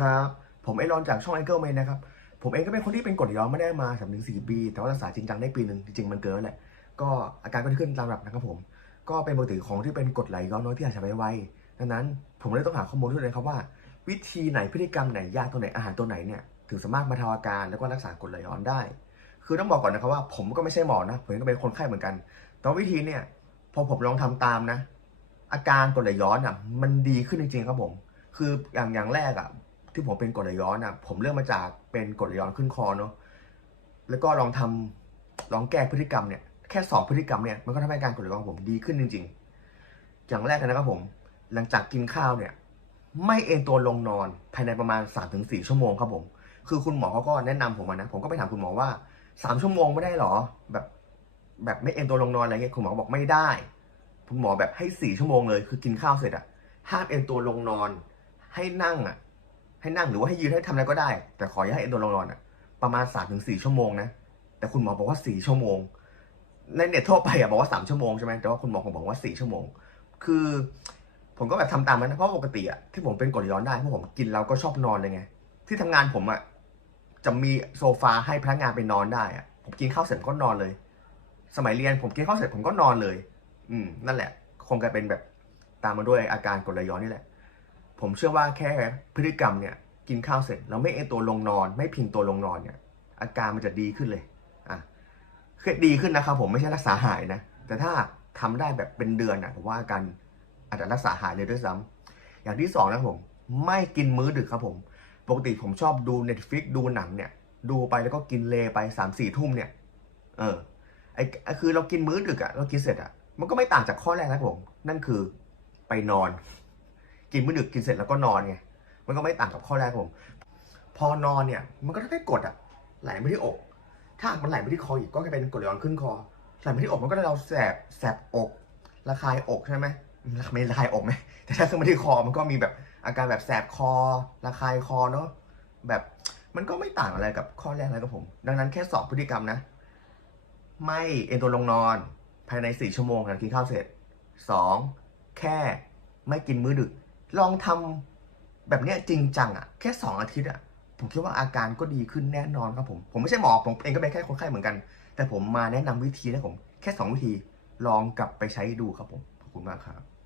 ครับ ผมไอรอนจากช่องไอเกิลเมนนะครับ ผมเองก็เป็นคนที่เป็นกดไหลย้อนไม่ได้มาสามถึงสี่ปี แต่ว่ารักษาจริงจังได้ปีหนึ่งจริงๆมันเกินแหละ ก็อาการก็ดีขึ้นตามลำดับนะครับผม ก็เป็นปกติของที่เป็นกดไหลย้อนน้อยที่อาจจะไปไวดังนั้นผมเลยต้องหาข้อมูลด้วยเลยครับว่า วิธีไหนพฤติกรรมไหนยาตัวไหนอาหารตัวไหนเนี่ยถึงสามารถบรรเทาอาการแล้วก็รักษากดไหลย้อนได้ คือต้องบอกก่อนนะครับว่า ผมก็ไม่ใช่หมอนะ ผมก็เป็นคนไข้เหมือนกัน แต่วิธีเนี่ยพอผมลองทำตามนะ อาการกดไหลย้อนอะมันดีขึ้นจริงๆครับผม คืออย่างอย่างแรกอะ ที่ผมเป็นกรดไหลย้อนอะ ผมเริ่มมาจากเป็นกรดไหลย้อนขึ้นคอเนาะแล้วก็ลองทำลองแก้พฤติกรรมเนี่ยแค่สองพฤติกรรมเนี่ยมันก็ทำให้การกรดไหลย้อนของผมดีขึ้นจริง ๆ อย่างแรกนะครับผม หลังจากกินข้าวเนี่ย ไม่เอนตัวลงนอนภายในประมาณ 3-4ถึงชั่วโมงครับผม คือคุณหมอเขาก็แนะนำผมมานะ ผมก็ไปถามคุณหมอว่าสามชั่วโมงไม่ได้หรอ แบบแบบไม่เอนตัวลงนอนอะไรเงี้ยคุณหมอบอกไม่ได้ คุณหมอแบบให้สี่ชั่วโมงเลย คือกินข้าวเสร็จอะห้ามเอนตัวลงนอน ให้นั่งอะ ให้นั่งหรือว่าให้ยืนให้ทำอะไรก็ได้ แต่ขออย่าให้เอนตัวลงนอนอะประมาณสามถึงสี่ชั่วโมงนะ แต่คุณหมอบอกว่าสี่ชั่วโมง ในเน็ตทั่วไปอะบอกว่าสามชั่วโมงใช่ไหมแต่ว่าคุณหมอผมบอกว่าสี่ชั่วโมง คือ ผมก็แบบทำตามมันนะเพราะปกติอะที่ผมเป็นกรดย้อนได้เพราะผมกินแล้วก็ชอบนอนเลยไง ที่ทำงานผมอะจะมีโซฟาให้พนักงานไปนอนได้อะผมกินข้าวเสร็จก็นอนเลย สมัยเรียนผมกินข้าวเสร็จผมก็นอนเลย อืมนั่นแหละ คงจะเป็นแบบตามมาด้วยอาการกรดไหลย้อนนี่แหละ ผมเชื่อว่าแค่พฤติกรรมเนี่ยกินข้าวเสร็จแล้วไม่เอนตัวลงนอน ไม่พิงตัวลงนอนเนี่ยอาการมันจะดีขึ้นเลยอะคือดีขึ้นนะครับผมไม่ใช่รักษาหายนะ แต่ถ้าทำได้แบบเป็นเดือนอะผมว่าอาการอาจจะรักษาหายเลยด้วยซ้ำอย่างที่สองนะผม ไม่กินมื้อดึกครับผม ปกติผมชอบดู Netflix ดูหนังเนี่ย ดูไปแล้วก็กินเลไปสามสี่ทุ่มเนี่ย เออไอ้ไอคือเรากินมื้อดึกอะเรากินเสร็จอะมันก็ไม่ต่างจากข้อแรกนะผม นั่นคือไปนอน กินมื้อดึกกินเสร็จแล้วก็นอนไง มันก็ไม่ต่างกับข้อแรกผม พอนอนเนี่ย มันก็ได้กดอะ ไหลไปที่อก ถ้ามันไหลไปที่คออีกก็จะเป็นกรดย้อนขึ้นคอ ไหลไปที่อกมันก็จะเราแสบ แสบอกระคายอกใช่ไหมไม่ระคายอกไหม แต่ถ้าขึ้นมาที่คอมันก็มีแบบอาการแบบแสบคอ ระคายคอเนาะ แบบมันก็ไม่ต่างอะไรกับข้อแรกเลยครับผม ดังนั้นแค่สองพฤติกรรมนะ ไม่เอนตัวลงนอนภายในสี่ชั่วโมงหลังกินข้าวเสร็จสองแค่ไม่กินมื้อดึก ลองทำแบบนี้จริงจังอะแค่สองอาทิตย์อะผมคิดว่าอาการก็ดีขึ้นแน่นอนครับผม ผมไม่ใช่หมอผมเองก็เป็นแค่คนไข้เหมือนกัน แต่ผมมาแนะนำวิธีนะผม แค่สองวิธีลองกลับไปใช้ดูครับผม ขอบคุณมากครับ